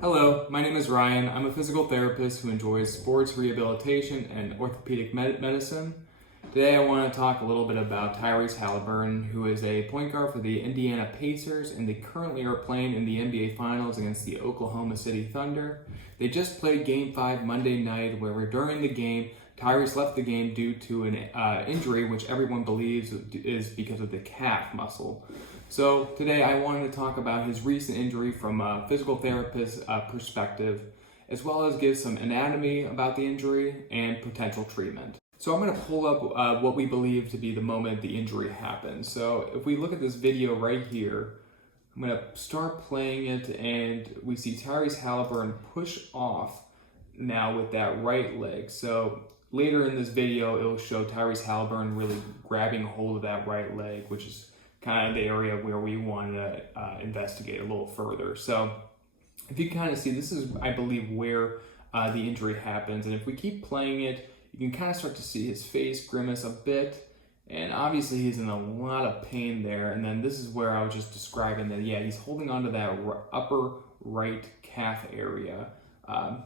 Hello, my name is Ryan. I'm a physical therapist who enjoys sports rehabilitation and orthopedic medicine. Today I want to talk a little bit about Tyrese Haliburton, who is a point guard for the Indiana Pacers, and they currently are playing in the NBA Finals against the Oklahoma City Thunder. They just played Game 5 Monday night, where during the game, Tyrese left the game due to an injury, which everyone believes is because of the calf muscle. So today I wanted to talk about his recent injury from a physical therapist perspective, as well as give some anatomy about the injury and potential treatment. So I'm going to pull up what we believe to be the moment the injury happened. So if we look at this video right here, I'm going to start playing it, and we see Tyrese Haliburton push off now with that right leg. So later in this video, it'll show Tyrese Haliburton really grabbing hold of that right leg, which is kind of the area where we want to investigate a little further. So if you kind of see, this is, I believe, where the injury happens. And if we keep playing it, you can kind of start to see his face grimace a bit. And obviously he's in a lot of pain there. And then this is where I was just describing that, yeah, he's holding onto that upper right calf area.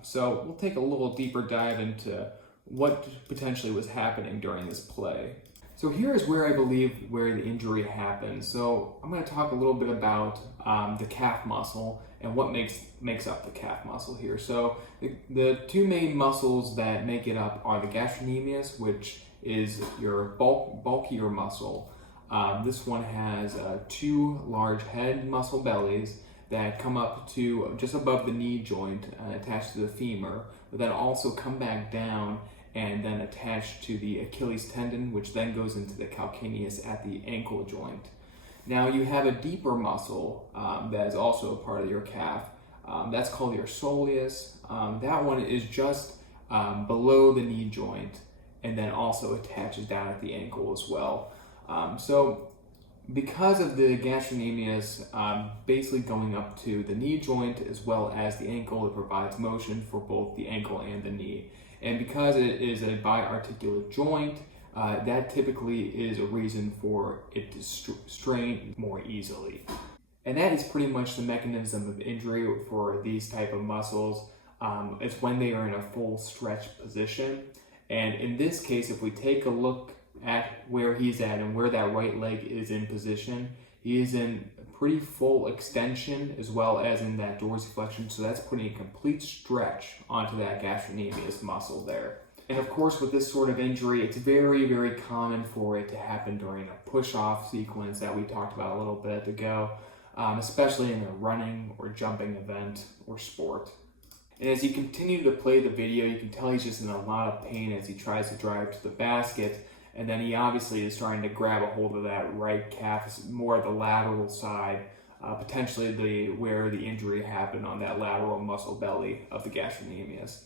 So we'll take a little deeper dive into what potentially was happening during this play. So here is where I believe where the injury happened. So I'm going to talk a little bit about the calf muscle and what makes up the calf muscle here. So the two main muscles that make it up are the gastrocnemius, which is your bulkier muscle. This one has two large head muscle bellies that come up to just above the knee joint and attached to the femur, but then also come back down and then attached to the Achilles tendon, which then goes into the calcaneus at the ankle joint. Now you have a deeper muscle that is also a part of your calf. That's called your soleus. That one is just below the knee joint and then also attaches down at the ankle as well. So because of the gastrocnemius basically going up to the knee joint as well as the ankle, it provides motion for both the ankle and the knee. And because it is a biarticulate joint, that typically is a reason for it to strain more easily. And that is pretty much the mechanism of injury for these type of muscles. It's when they are in a full stretch position. And in this case, if we take a look at where he's at and where that right leg is in position, he is in pretty full extension as well as in that dorsiflexion, so that's putting a complete stretch onto that gastrocnemius muscle there. And of course, with this sort of injury, it's very, very common for it to happen during a push-off sequence that we talked about a little bit ago, especially in a running or jumping event or sport. And as you continue to play the video, you can tell he's just in a lot of pain as he tries to drive to the basket. And then he obviously is trying to grab a hold of that right calf, more the lateral side, potentially where the injury happened on that lateral muscle belly of the gastrocnemius.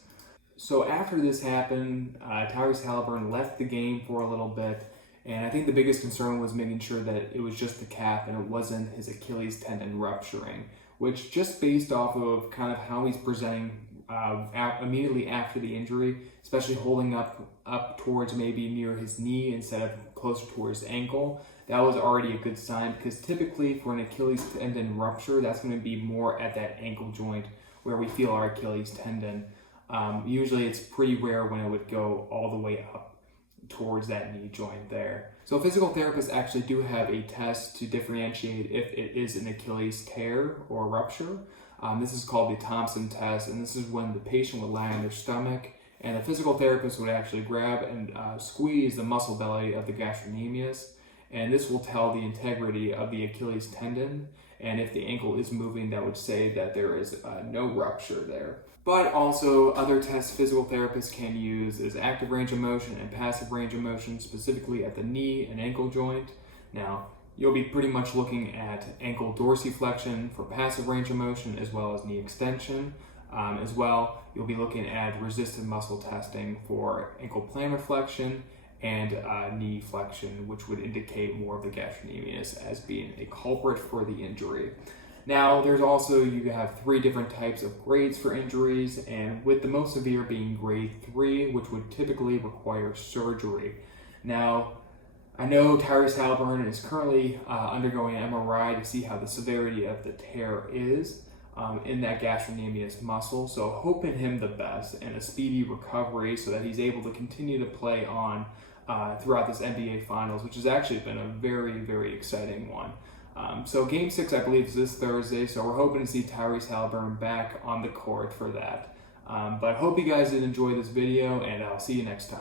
So after this happened, Tyrese Haliburton left the game for a little bit, and I think the biggest concern was making sure that it was just the calf and it wasn't his Achilles tendon rupturing, which just based off of kind of how he's presenting immediately after the injury, especially holding up towards maybe near his knee instead of closer towards his ankle, that was already a good sign, because typically for an Achilles tendon rupture, that's going to be more at that ankle joint where we feel our Achilles tendon. Usually it's pretty rare when it would go all the way up towards that knee joint there. So physical therapists actually do have a test to differentiate if it is an Achilles tear or rupture. This is called the Thompson test, and this is when the patient would lie on their stomach and the physical therapist would actually grab and squeeze the muscle belly of the gastrocnemius, and this will tell the integrity of the Achilles tendon, and if the ankle is moving, that would say that there is no rupture there. But also other tests physical therapists can use is active range of motion and passive range of motion, specifically at the knee and ankle joint. Now, you'll be pretty much looking at ankle dorsiflexion for passive range of motion as well as knee extension. As well, you'll be looking at resistive muscle testing for ankle plantar flexion and knee flexion, which would indicate more of the gastrocnemius as being a culprit for the injury. Now, there's also, you have 3 different types of grades for injuries, and with the most severe being grade 3, which would typically require surgery. Now, I know Tyrese Haliburton is currently undergoing an MRI to see how the severity of the tear is. in that gastrocnemius muscle. So hoping him the best and a speedy recovery so that he's able to continue to play on throughout this NBA Finals, which has actually been a very, very exciting one. So Game 6, I believe, is this Thursday, so we're hoping to see Tyrese Haliburton back on the court for that. But I hope you guys did enjoy this video, and I'll see you next time.